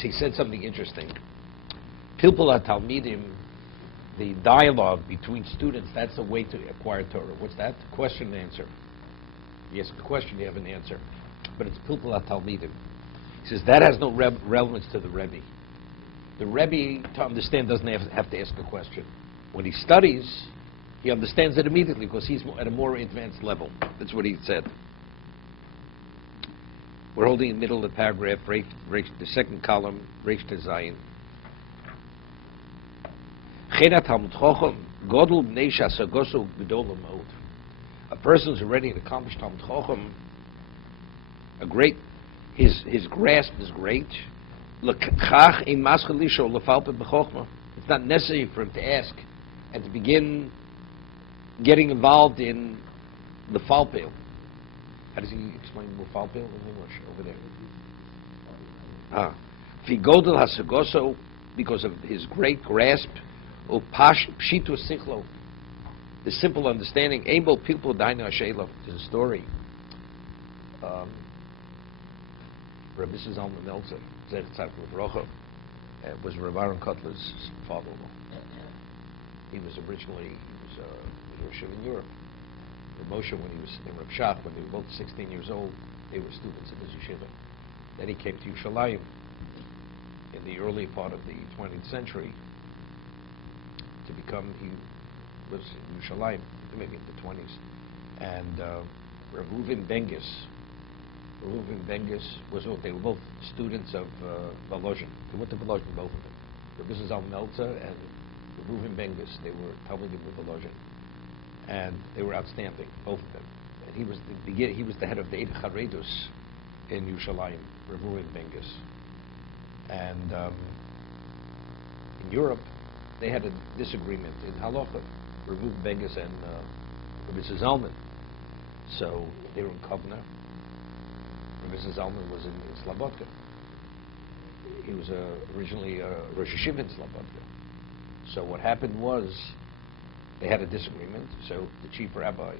he said something interesting. Pilpul HaTalmidim, the dialogue between students, that's a way to acquire Torah. What's that? Question and answer. You ask a question, you have an answer. But it's Pilpul HaTalmidim. He says that has no relevance to the Rebbe. The Rebbe, to understand, doesn't have to ask a question. When he studies, he understands it immediately because he's at a more advanced level. That's what he said. We're holding in the middle of the paragraph, the second column, Reish Tezayin. A person who's already an accomplished Talmud Chochem, his grasp is great. It's not necessary for him to ask and to begin getting involved in the falpil. How does he explain falpil in English over there? Figodel hasagoso, because of his great grasp, pshitu sichlo, the simple understanding. Able people dainu hashelo. There's a story. Rabbi Zalman Meltzer, Zed Tzaddik L'Vrocha, was Rav Aaron Kotler's father-in-law. He was originally Rosh in Europe. Moshe, when he was in Rav Shach, when they were both 16 years old, they were students of his yeshiva. Then he came to Yerushalayim in the early part of the 20th century to become, he was in Yerushalayim, maybe in the 20s. And Rav Reuven Bengis was, they were both students of Volozhin. They went to Volozhin, both of them. Rabbi Zalman Meltzer and Reuven Bengis, they were Talmidim with Volozhin. And they were outstanding, both of them. And he was the head of the Eid Charedus in Yerushalayim, Rav Reuven Bengis. And in Europe, they had a disagreement in Halacha, Rav Reuven Bengis and Rabbi Zalman. So they were in Kovna. Rabbi Zalman was in Slobodka. He was originally Rosh Hashiva in Slobodka. So what happened was, they had a disagreement. So the chief rabbi,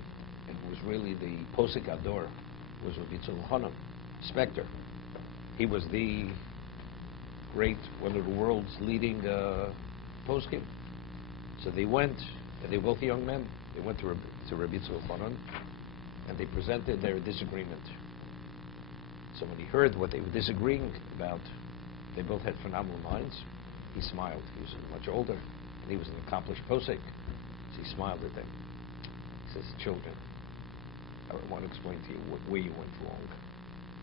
and who was really the posek ador, was Rabbi Yitzchak Hanam, Spector. He was the great, one of the world's leading poskim. So they went, and they were both young men. They went to Rabbi Yitzchak Hanam, and they presented their disagreement. So when he heard what they were disagreeing about, they both had phenomenal minds. He smiled. He was much older, and he was an accomplished posek. So he smiled at them. He says, "Children, I want to explain to you where you went wrong."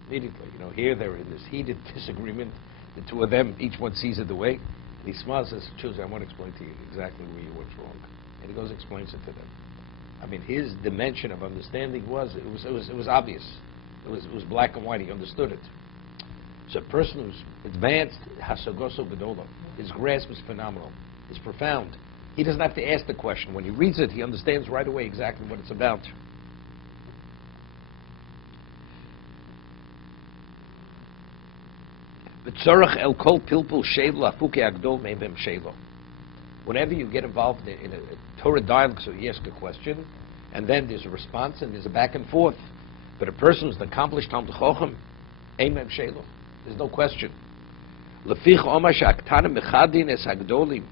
Immediately, here they're in this heated disagreement. The two of them, each one sees it the way. And he smiles and says, "Children, I want to explain to you exactly where you went wrong." And he goes and explains it to them. I mean, his dimension of understanding was obvious. It was black and white. He understood it. So a person who's advanced, hasagoso gedola, his grasp is phenomenal. It's profound. He doesn't have to ask the question. When he reads it, he understands right away exactly what it's about. al-Qul pilpul sheila afuke agdol meibem sheila. Whenever you get involved in a Torah dialogue, so you ask a question, and then there's a response, and there's a back and forth. But a person who's an accomplished Talmud Chochem, Eimem Sheilo. There's no question. Lefich Omar Shaktanim Mechadin Es Hagdolim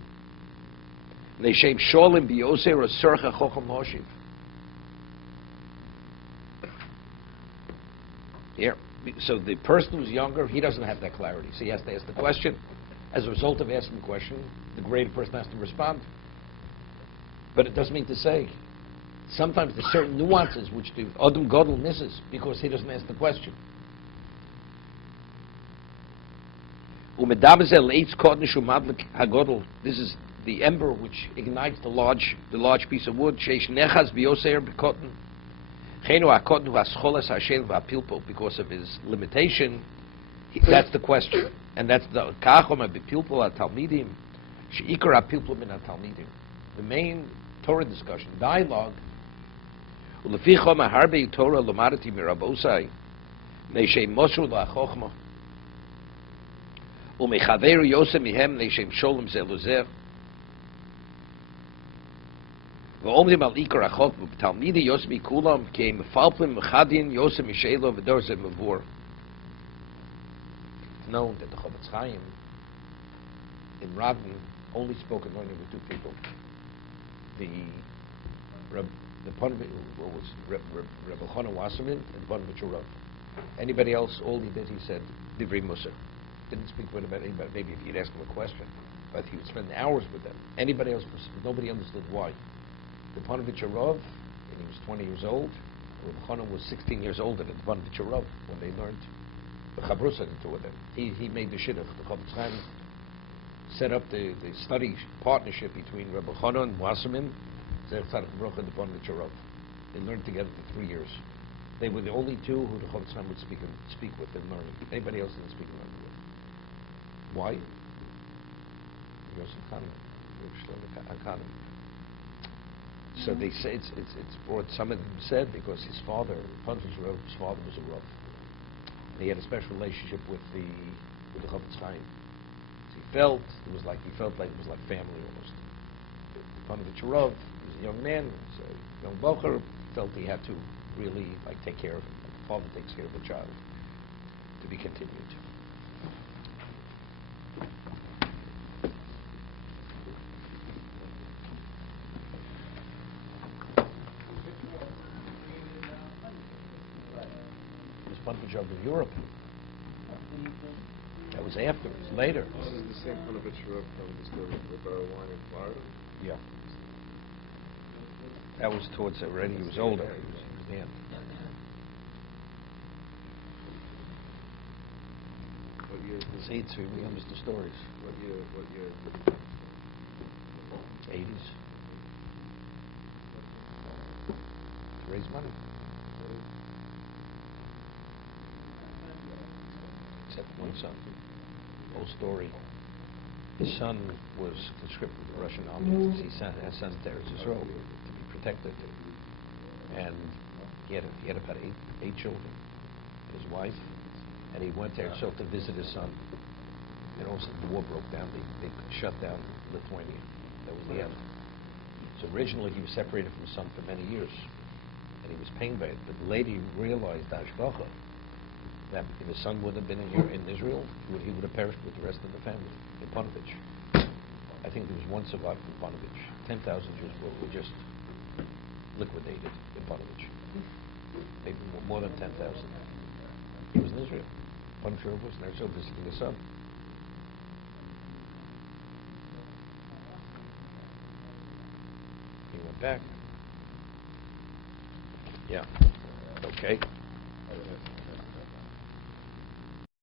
Neishem Sholim Biyosei Rosurcha Chochem Hoshiv. Here. So the person who's younger, he doesn't have that clarity. So he has to ask the question. As a result of asking the question, the greater person has to respond. But it doesn't mean to say, sometimes there's certain nuances which the Adam Godel misses because he doesn't ask the question. This is the ember which ignites the large piece of wood. Because of his limitation, that's the question. And that's the main Torah discussion, dialogue. known that the Chovot Chaim in Radin only spoke and learning with two people. The Ponovich, what was Rebbe Chana Wasserman and Ponovich Rav. Anybody else, all he did, he said, Divrei Musa. Didn't speak with about anybody. Maybe if you'd ask him a question, but he would spend hours with them. Anybody else, nobody understood why. The Ponovich Rav, when he was 20 years old, Rebbe Chana was 16 years older than the Ponovich Rav when they learned the Chabrusa, the two of them. He made the shidduch. The Chovot Chaim set up the study partnership between Rebbe Chana and Wasserman, Zech Tzaddik Baruch, and the Ponovich Rav. They learned together for 3 years. They were the only two who the Chovot Chaim would speak with and learn. Anybody else didn't speak and learn with. Why? Yosef economy. So they say it's brought. Some of them said because his father, Ponovich Rav's father, was a Rav. And he had a special relationship with the Chovot Chaim. So he felt like it was like family almost. Ponovich Rav was a young man, was a young bocher, felt he had to really take care of him. Like the father takes care of the child. To be continued. Ponovich Rav in Europe. That was afterwards, later. This is the same Ponovich Rav from the story of the barrel wine in Florida? Yeah. That was towards already. He was older. He was man. What year? See, it's we understand the stories. What year? 80s. To raise money. Except one son. Whole story. His son was conscripted in the Russian army. He had sons there as Israel to be protected. And he had about eight children. His wife. And he went there to visit his son. And all of a sudden the war broke down. They shut down Lithuania. That was the end. So originally he was separated from his son for many years. And he was pained by it. But later he realized that if his son wouldn't have been in Israel, he would have perished with the rest of the family in Ponovich. I think there was one survivor from Ponovich. 10,000 Jews were just liquidated in Ponovich. Maybe more than 10,000. He was in Israel. Ponovich was in Israel visiting his son. He went back. Yeah. Okay.